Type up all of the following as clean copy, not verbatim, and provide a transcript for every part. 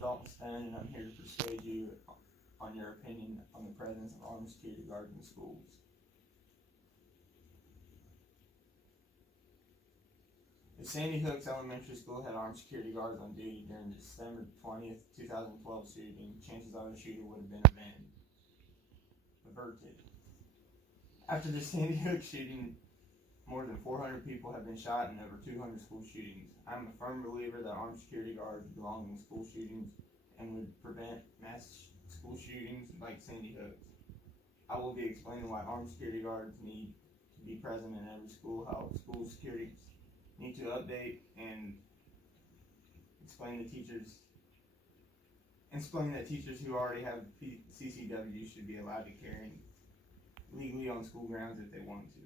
Dalton, and I'm here to persuade you on your opinion on the presence of armed security guards in schools. The Sandy Hooks Elementary School had armed security guards on duty during the December 20th, 2012 shooting. Chances are the shooter would have been averted. After the Sandy Hook shooting, more than 400 people have been shot in over 200 school shootings. I'm a firm believer that armed security guards belong in school shootings and would prevent mass school shootings like Sandy Hook. I will be explaining why armed security guards need to be present in every school, how school security need to update, and explain that teachers who already have CCW should be allowed to carry legally on school grounds if they want to.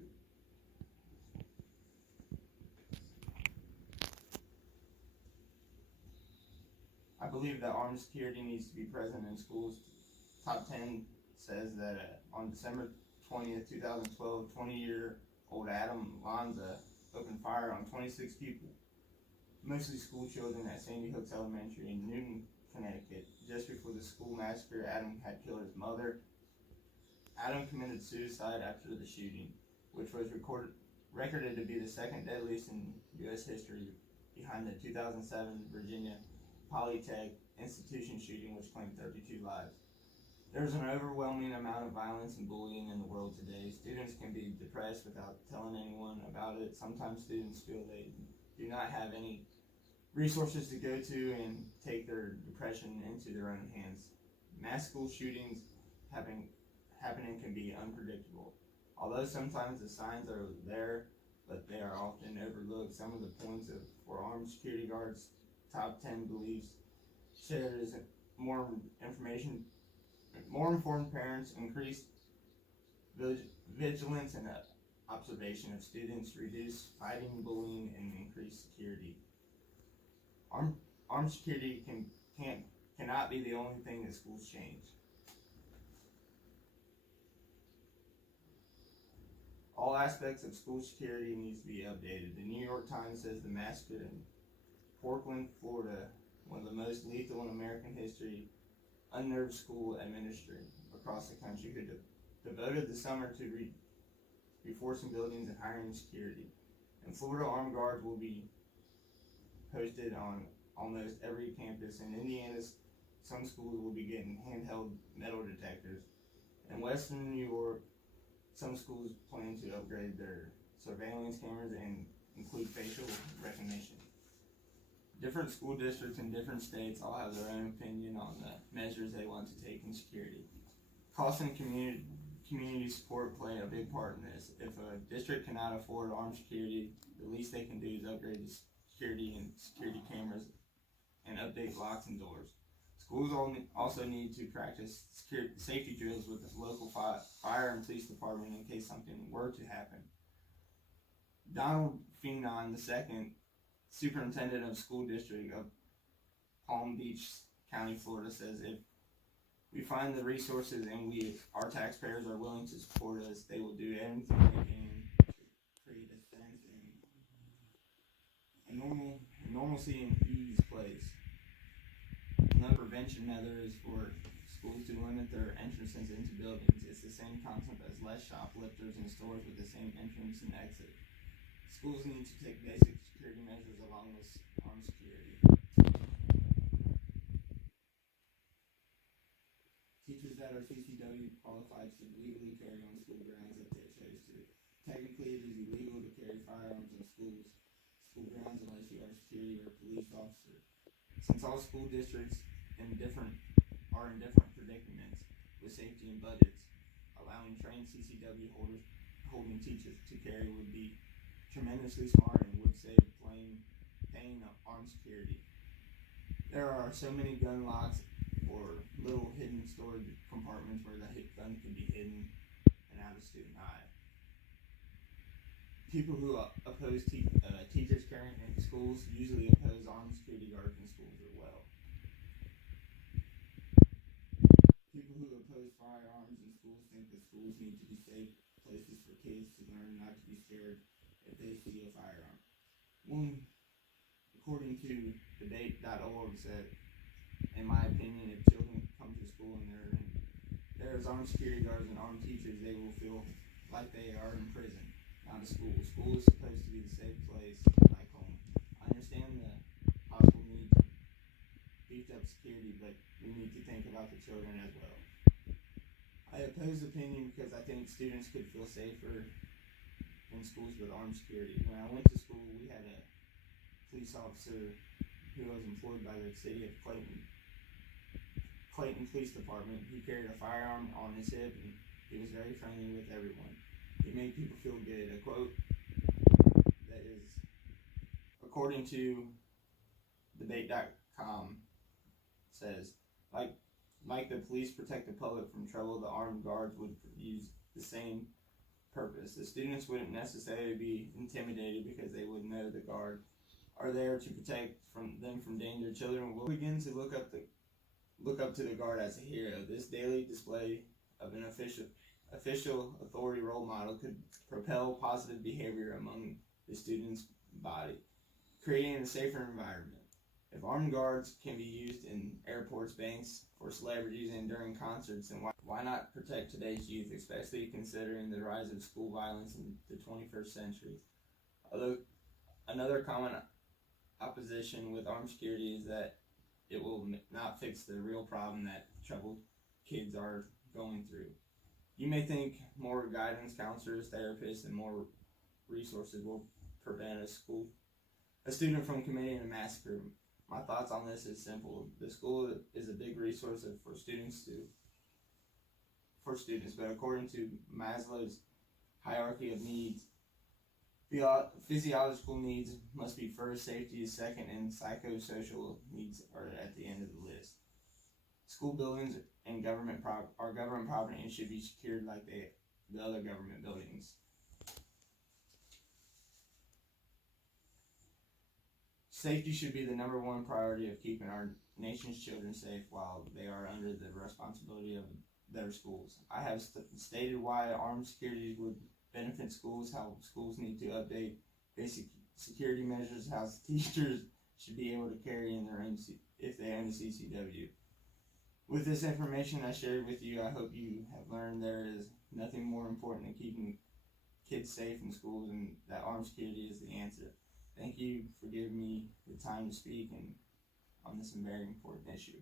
I believe that armed security needs to be present in schools. Top 10 says that on December 20th, 2012, 20-year-old Adam Lanza opened fire on 26 people, mostly school children at Sandy Hooks Elementary in Newton, Connecticut. Just before the school massacre, Adam had killed his mother. Adam committed suicide after the shooting, which was recorded to be the second deadliest in U.S. history, behind the 2007 Virginia Polytech institution shooting, which claimed 32 lives. There's an overwhelming amount of violence and bullying in the world today. Students can be depressed without telling anyone about it. Sometimes students feel they do not have any resources to go to and take their depression into their own hands. Mass school shootings happening can be unpredictable. Although sometimes the signs are there, but they are often overlooked. Some of the points for armed security guards, top 10 beliefs shares more information, more informed parents, increased vigilance and observation of students, reduce fighting, bullying, and increase security. Armed security cannot be the only thing that schools change. All aspects of school security needs to be updated. The New York Times says the massacre in Portland, Florida, one of the most lethal in American history, unnerved school administrators across the country who devoted the summer to reinforcing buildings and hiring security. In Florida, armed guards will be posted on almost every campus. In Indiana, some schools will be getting handheld metal detectors. In Western New York, some schools plan to upgrade their surveillance cameras and include facial recognition. Different school districts in different states all have their own opinion on the measures they want to take in security. Cost and community support play a big part in this. If a district cannot afford armed security, the least they can do is upgrade the security and security cameras and update locks and doors. Schools also need to practice safety drills with the local fire and police department in case something were to happen. Donald Feenan II, Superintendent of School District of Palm Beach County, Florida, says if we find the resources and our taxpayers are willing to support us, they will do anything they can to create a sense and normalcy and ease place. Another prevention method is for schools to limit their entrances into buildings. It's the same concept as less shoplifters in stores with the same entrance and exit. Schools need to take basic security measures along with armed security. Teachers that are CCW qualified should legally carry on school grounds if they chose to. Technically, it is illegal to carry firearms in school grounds unless you are a security or police officer. Since all school districts are in different predicaments with safety and budgets, allowing trained CCW holding teachers to carry would be tremendously smart and would save paying armed security. There are so many gun locks or little hidden storage compartments where the gun can be hidden and out of student eye. People who oppose teachers carrying in schools usually oppose armed security guards in schools as well. People who oppose firearms in schools think that schools need to be safe places for kids to learn not to be scared if they see a firearm. One, according to debate.org, said, in school and there's armed security guards and armed teachers, they will feel like they are in prison, not a school. School is supposed to be the safe place like home. I understand the possible need to beef up security, but we need to think about the children as well. I oppose the opinion because I think students could feel safer in schools with armed security. When I went to school, we had a police officer who was employed by the city of Clayton Police Department. He carried a firearm on his hip and he was very friendly with everyone. He made people feel good. A quote that is, according to debate.com, says, like the police protect the public from trouble, the armed guards would use the same purpose. The students wouldn't necessarily be intimidated because they would know the guard are there to protect them from danger. Children will begin to look up to the guard as a hero. This daily display of an official authority role model could propel positive behavior among the students' body, creating a safer environment. If armed guards can be used in airports, banks, for celebrities, and during concerts, then why not protect today's youth, especially considering the rise of school violence in the 21st century? Although another common opposition with armed security is that it will not fix the real problem that troubled kids are going through. You may think more guidance, counselors, therapists, and more resources will prevent a student from committing a massacre. My thoughts on this is simple. The school is a big resource for students, but according to Maslow's hierarchy of needs, physiological needs must be first, safety is second, and psychosocial needs are at the end of the list. School buildings and government property and should be secured like the other government buildings. Safety should be the number one priority of keeping our nation's children safe while they are under the responsibility of their schools. I have stated why armed security would benefit schools, how schools need to update basic security measures, how teachers should be able to carry in their own if they own a CCW. With this information I shared with you, I hope you have learned there is nothing more important than keeping kids safe in schools, and that armed security is the answer. Thank you for giving me the time to speak on this very important issue.